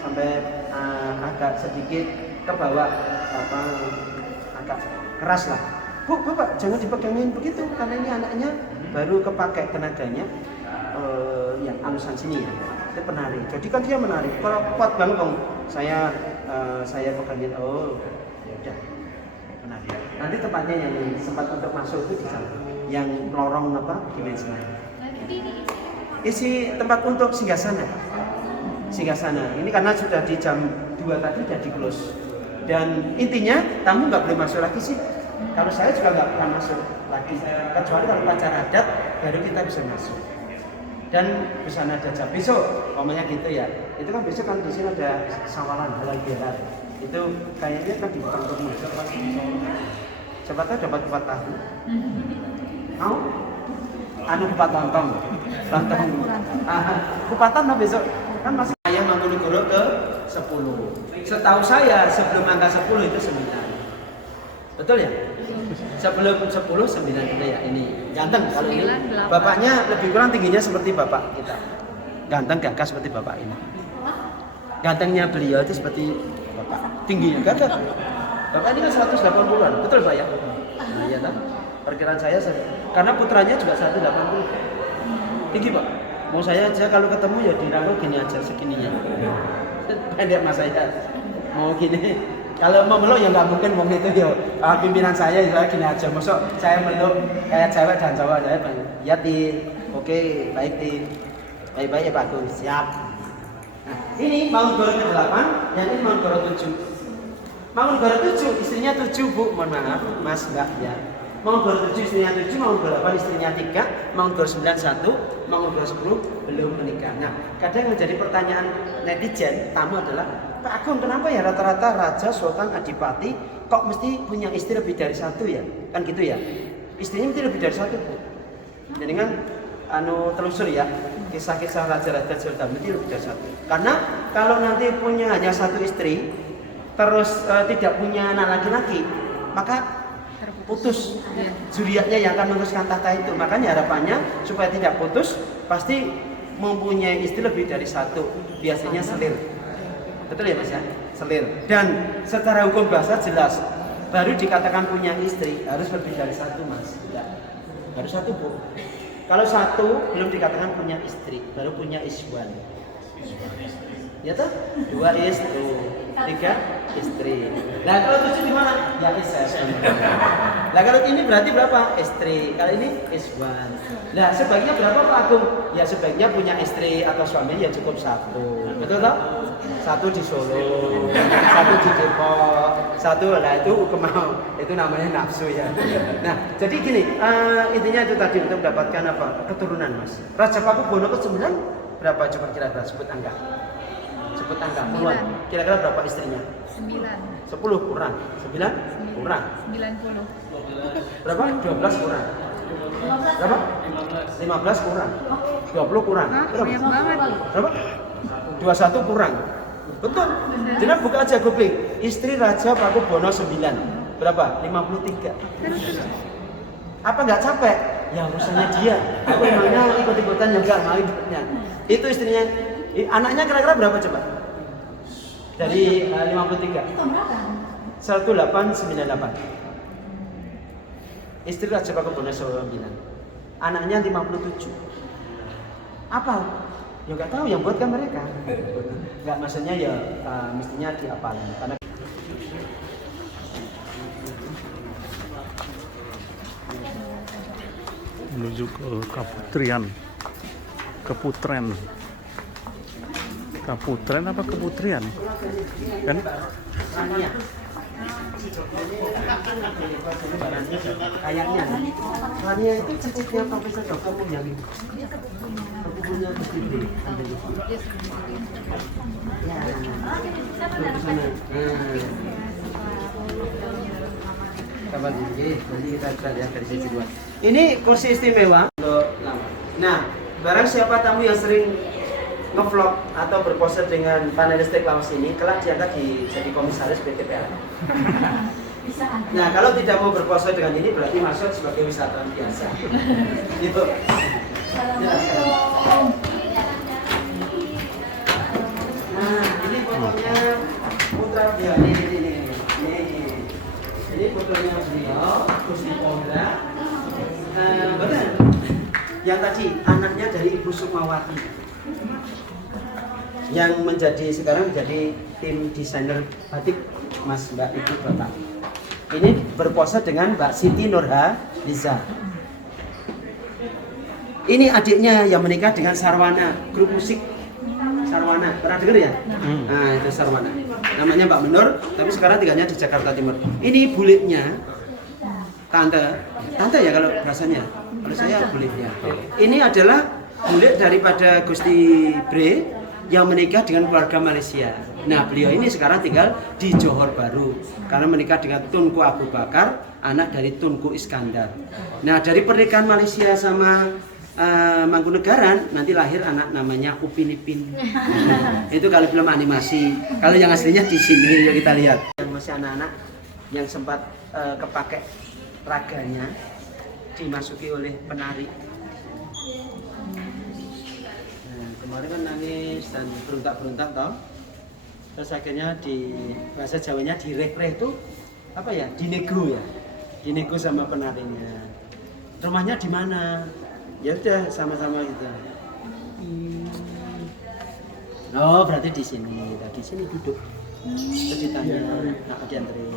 sampai agak sedikit ke bawah, agak keras lah. Bu, Bapak jangan dipegangin begitu, karena ini anaknya baru kepakai tenaganya yang alusan sini ya. Itu penari. Jadi kan dia menari. Kalau kuat banget dong, saya pegangin. Oh, ya udah. Penari. Nanti tempatnya yang sempat untuk masuk itu di sana. Yang lorong apa? Dimensi lain. Isi tempat untuk singgasana. Singgasana. Ini karena sudah di jam 2 tadi sudah di close. Dan intinya tamu nggak boleh masuk lagi sih. Kalau saya juga nggak pernah masuk lagi. Kecuali kalau upacara adat baru kita bisa masuk. Dan busana jajah besok, omanya gitu ya. Itu kan besok kan di sini ada sawalan halal bihalal. Itu kayaknya kan di depan rumah. Siapa tahu dapat kupat tahu. Mau? Anu kupat lontong. Lontong. Kupatan lah besok. Kan masih saya Mangkunegoro ke 10. Setahu saya sebelum angka 10 itu 9. Betul ya? Sebelum 10, 9 itu ya ini. Ganteng kalau ini. Bapaknya lebih kurang tingginya seperti bapak kita. Ganteng gagah seperti bapak ini. Gantengnya beliau itu seperti bapak. Tingginya gagah. Bapak ini kan 180-an. Betul Pak ya? Nah iya kan? Perkiraan saya karena putranya juga 180. Tinggi Pak. Mau saya aja kalau ketemu ya dirangkul gini aja segininya. Pendek mas saya. Mau gini. Kalau mau meluk ya nggak mungkin mau itu ya pimpinan saya gini aja. Masuk saya meluk kayak cewek dan cowok saya ya oke baik baik ya bagus siap. Nah ini Mangkunegoro ke-8, yang ini Mangkunegoro 7. Mangkunegoro 7 istrinya 7 Bu, mohon maaf Mas Mbak ya. Mangkunegoro 7 istrinya 7, Mangkunegoro 8 istrinya 3, Mangkunegoro 9 1, Mangkunegoro 10 belum menikah. Nah kadang menjadi pertanyaan netizen tamu adalah Pak Agung, kenapa ya rata-rata raja, sultan, adipati kok mesti punya istri lebih dari 1 ya? Kan gitu ya? Istrinya mesti lebih dari 1 Bu. Jadi kan telusur ya, kisah-kisah raja-raja sultan mesti lebih dari 1. Karena kalau nanti punya hanya 1 istri, terus tidak punya anak laki-laki, maka putus zuriatnya yang akan meneruskan tahta itu. Makanya harapannya supaya tidak putus, pasti mempunyai istri lebih dari 1. Biasanya selir. Betul ya Mas ya? Selir. Dan secara hukum bahasa jelas, baru dikatakan punya istri harus lebih dari 1 Mas. Ya. Baru 1 Bu. Kalau 1 belum dikatakan punya istri, baru punya iswan. Ya toh? 2 istri, 3 istri. Nah kalau 7 di mana? Ya iswan. Nah kalau ini berarti berapa? Istri. Kalau ini iswan. Nah sebaiknya berapa Pak Agung? Ya sebaiknya punya istri atau suami ya cukup 1. Betul toh? 1 di Solo, 1 di Depok, 1 lah itu kemau, itu namanya nafsu ya. Nah jadi gini, intinya itu tadi untuk mendapatkan apa? Keturunan Mas. Raja Pakubuwono ke-9 berapa coba kira-kira sebut angka? Sebut angka, puluhan. Kira-kira berapa istrinya? 9. 10 kurang, 9 kurang. 90. Berapa? 12 kurang. Berapa? 15 kurang. 20 kurang. Banyak banget. Berapa? 21 kurang. Betul. Jangan buka aja googling. Istri Raja Pakubuwono 9. Berapa? 53. Apa nggak capek? Ya urusannya dia. Aku emangnya ikut-ikutan juga mau ikutnya. Itu istrinya. Anaknya kira-kira berapa coba? Dari 53. 1898. Istri Raja Pakubuwono 9. Anaknya 57. Apa? Ya nggak tahu, yang buat kan mereka. Nggak, maksudnya ya mestinya diapalin karena Menuju ke Kaputrian. Keputren. Kaputren apa keputrian? Kan? Rania. Kayaknya Rania itu cicitnya Profesor Dr. Munyamin. Punya Gusti. Ya. Kapan ini? Nanti kita bisa lihat dari sisi luar. Ini kursi istimewa untuk lama. Nah, barang siapa tamu yang sering ngevlog atau berpose dengan panelistik lawas ini, kelak diangkat jadi komisaris PT PLN. Nah, kalau tidak mau berpose dengan ini berarti masuk sebagai wisatawan biasa. Gitu. Nah, ini fotonya putra beliau. Ini fotonya beliau, Gusti Pondra. Benar. Yang tadi anaknya dari Ibu Sukmawati. Yang sekarang menjadi tim desainer batik Mas Mbak Ibu Bapak. Ini berpose dengan Mbak Siti Nurhaliza. Ini adiknya yang menikah dengan Sarwana, grup musik Sarwana. Pernah dengar ya? Nah, itu Sarwana. Namanya Mbak Menur, tapi sekarang tinggalnya di Jakarta Timur. Ini buliknya tante ya kalau bahasanya. Kalau saya buliknya. Ini adalah bulik daripada Gusti Bre yang menikah dengan keluarga Malaysia. Nah, beliau ini sekarang tinggal di Johor Bahru karena menikah dengan Tunku Abu Bakar, anak dari Tunku Iskandar. Nah, dari pernikahan Malaysia sama Mangkunegaran nanti lahir anak namanya Upin Ipin. Itu kalau film animasi. Kalau yang aslinya di sini kita lihat. Yang masih anak-anak yang sempat kepake raganya dimasuki oleh penari. Kemarin kan nangis dan berontak-berontak toh. Terus akhirnya di bahasa Jawanya direk-rek itu apa ya? Dinego ya. Dinego sama penarinya. Rumahnya di mana? Ya udah sama-sama gitu. Oh, berarti di sini. Nah, di sini duduk. Terus ditanya, nak dianterin.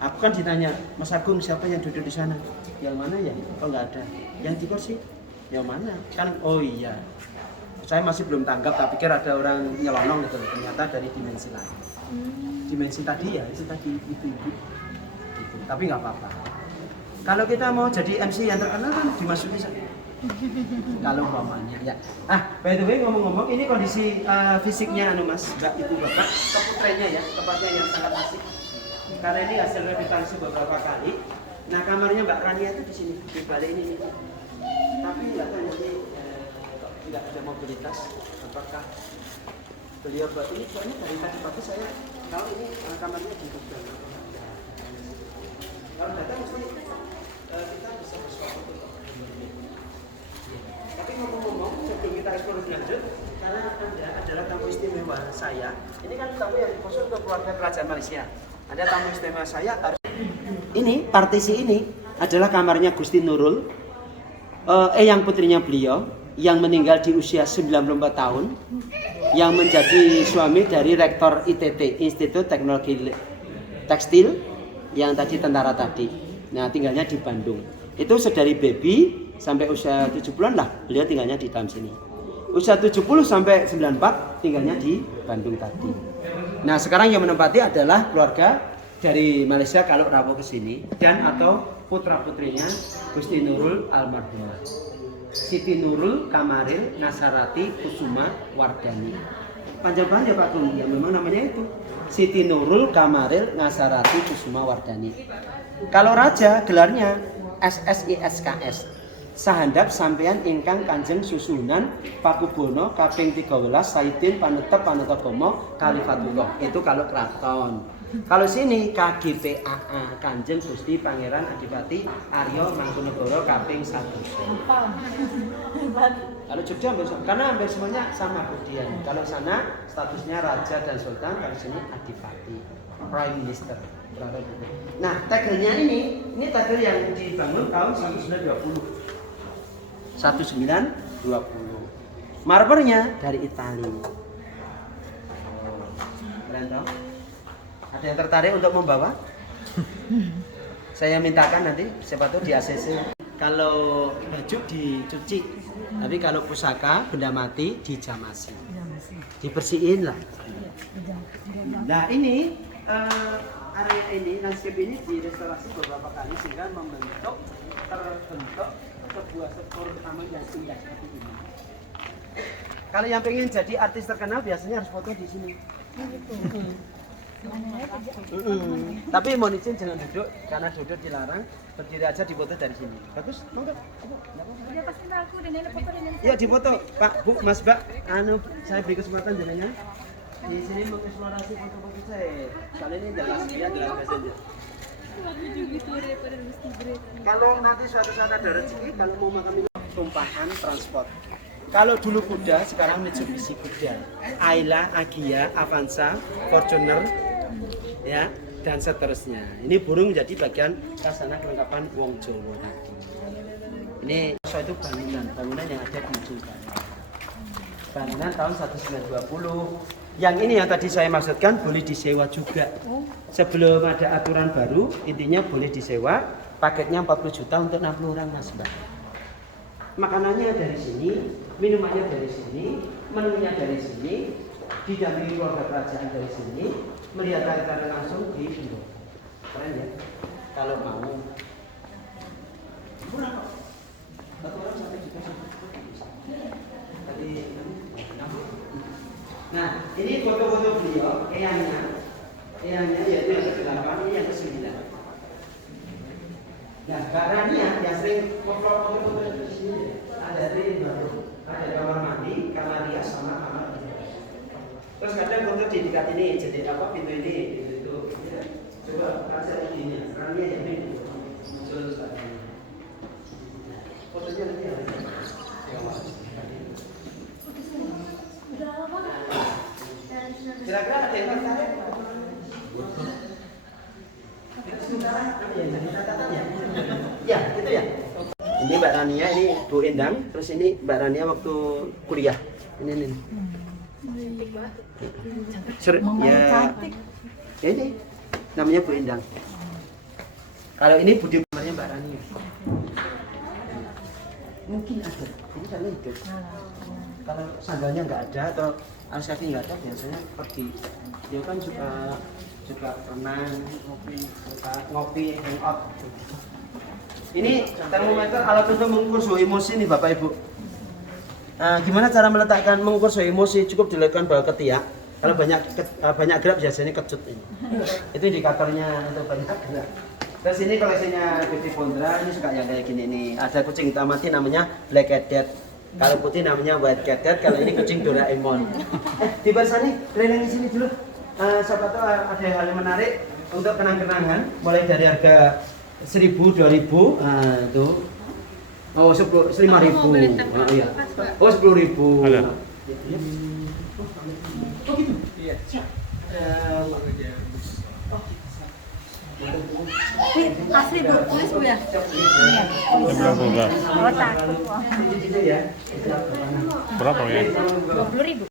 Aku kan ditanya, Mas Agung siapa yang duduk di sana? Yang mana ya? Oh, nggak ada. Yang di kursi? Yang mana? Kan oh iya. Saya masih belum tanggap, tak pikir ada orang nyelonong gitu. Ternyata dari dimensi lain. Dimensi tadi ya, itu tadi ibu-ibu. Gitu. Tapi nggak apa-apa. Kalau kita mau jadi MC yang terkenal kan dimasuki saja. Kalau umpamanya ya. By the way ngomong-ngomong, ini kondisi fisiknya Mas, Mbak Ibu Bapak, keputrennya ya, tempatnya yang sangat asik. Karena ini hasil revitalisasi beberapa kali. Nah, kamarnya Mbak Rania itu di sini, di balik ini. Tapi nggak tahu nanti tidak ada mobilitas, apakah beliau buat ini? Soalnya dari tadi pagi saya tahu ini kamarnya dibuka. Kalau datang mesti kita bisa bersuara. Tapi ngomong-ngomong, sebelum kita eksplor lebih lanjut, karena Anda adalah tamu istimewa saya. Ini kan tamu yang khusus untuk keluarga kerajaan Malaysia. Ada tamu istimewa saya harus. Ini partisi ini adalah kamarnya Gusti Nurul, yang putrinya beliau, yang meninggal di usia 94 tahun, yang menjadi suami dari Rektor ITT, Institut Teknologi Tekstil, yang tadi tentara tadi. Nah, tinggalnya di Bandung. Itu sedari baby sampai usia 7 bulan lah, beliau tinggalnya di dalam sini. Usia 70 sampai 94 tinggalnya di Bandung tadi. Nah, sekarang yang menempati adalah keluarga dari Malaysia kalau rawuh ke sini dan atau putra-putrinya Gusti Nurul almarhumah. Siti Nurul Kamaril Nasarati Kusuma Wardani. Panjang banget ya Pak Gung, ya memang namanya itu. Siti Nurul Kamaril Nasarati Kusuma Wardani. Kalau raja gelarnya SSISKS. Sahandap sampeyan ingkang Kanjeng Susunan Pakubuwono kaping 13 Saidin Panetep Panetagama Kalifatullah. Itu kalau keraton. Kalau sini KGPAA Kanjeng Gusti Pangeran Adipati Aryo Mangkunegara kaping 1. Kalau Jogja hampir sama, karena hampir semuanya sama kemudian. Kalau sana statusnya raja dan sultan, kalau sini adipati. Prime Minister. Nah, tegelnya ini tegel yang dibangun tahun 1920. 1920. Marmernya dari Italia. Keren toh? Ada yang tertarik untuk membawa? Saya mintakan nanti, siapa tahu di ACC. Kalau baju dicuci, tapi kalau pusaka, benda mati dijamasi. Dibersihin lah. Nah ini area ini, landscape ini direstorasi beberapa kali sehingga terbentuk sebuah sektor taman yang indah seperti ini. Kalau yang pengen jadi artis terkenal biasanya harus foto di sini. Tapi mohon izin jangan duduk karena duduk dilarang. Berdiri aja difoto dari sini. Bagus? Monggo. Dia pasti aku dan nenek foto dengan Ya difoto, Pak, Bu, Mas, Mbak. Saya beri kesempatan jenengan. Di sini mengeksplorasi foto-foto saya. Kali ini jelas dia jelas messenger. Kalau nanti suatu saat ada rezeki, kalau mau makan minum tumpahan transport. Kalau dulu kuda, sekarang Mitsubishi kuda. Ayla, Agia, Avanza, Fortuner, ya, dan seterusnya. Ini burung menjadi bagian khasana kelengkapan wong Jawa tadi. Ini itu bangunan yang ada di ujung sana. Bangunan tahun 1920. Yang ini yang tadi saya maksudkan boleh disewa juga. Sebelum ada aturan baru, intinya boleh disewa. Paketnya 40 juta untuk 60 orang, Mas, Mbak. Makanannya dari sini, minumannya dari sini, menunya dari sini, didampingi keluarga kerajaan dari sini, melihat tarian langsung di Indo. Keren ya? Kalau mau. Murah kok. Satu orang sampai juga tadi. Nah, ini foto-foto beliau, eyangnya yaitu yang ke-8, ini yang ke-9. Nah, Mbak Rania yang sering foto-foto di sini ada ini baru, ada kamar mandi, kamar rias sama kamar tidur. Terus kadang foto di dekat ini, jadi apa pintu ini, pintu itu. Ya. Coba kasih ini, Rania yang ini muncul tadi. Fotonya nanti ada. Kira-kira ada yang tertarik? Sementara apa ya jadi catatannya? Ya, gitu ya. Ini Mbak Rania, ini Bu Endang, terus ini Mbak Rania waktu kuliah. Ini. Ya. Ini namanya Bu Endang. Kalau ini Budi namanya Mbak Rania. Mungkin ada. Ini karena hidup. Kalau sandalnya nggak ada atau alas kaki nggak ada, biasanya pergi. Dia kan juga renang, ngopi, hangout. Ini termometer alat untuk mengukur suhu emosi nih Bapak Ibu. Nah, gimana cara mengukur suhu emosi? Cukup dilakukan bawah ketiak. Kalau banyak gerak biasanya kecut ini. Itu indikatornya untuk banyak gerak. Terus ini koleksinya Gede Pondra, ini suka yang kayak gini nih. Ada kucing hitam mati namanya Black Cadet. Kalau putih namanya White Cadet, kalau ini kucing Doraemon. Di bawah nih, keliling di sini dulu. Siapa tahu ada hal yang menarik untuk kenang-kenangan, mulai dari harga 1.000, 2.000, itu. Oh, 5.000. Oh iya. Oh, 10.000. Ada. Oh gitu. Iya. Asli Bu, tulis Bu ya? Berapa? Oh takut. Itu ya. Berapa ya? 20.000.